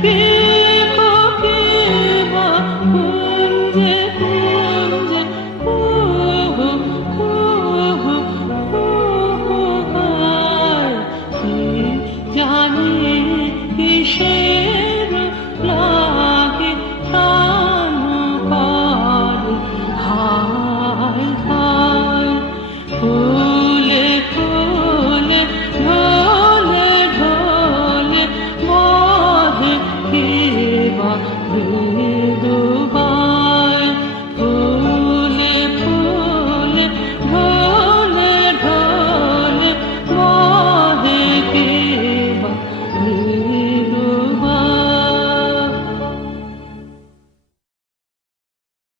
be me.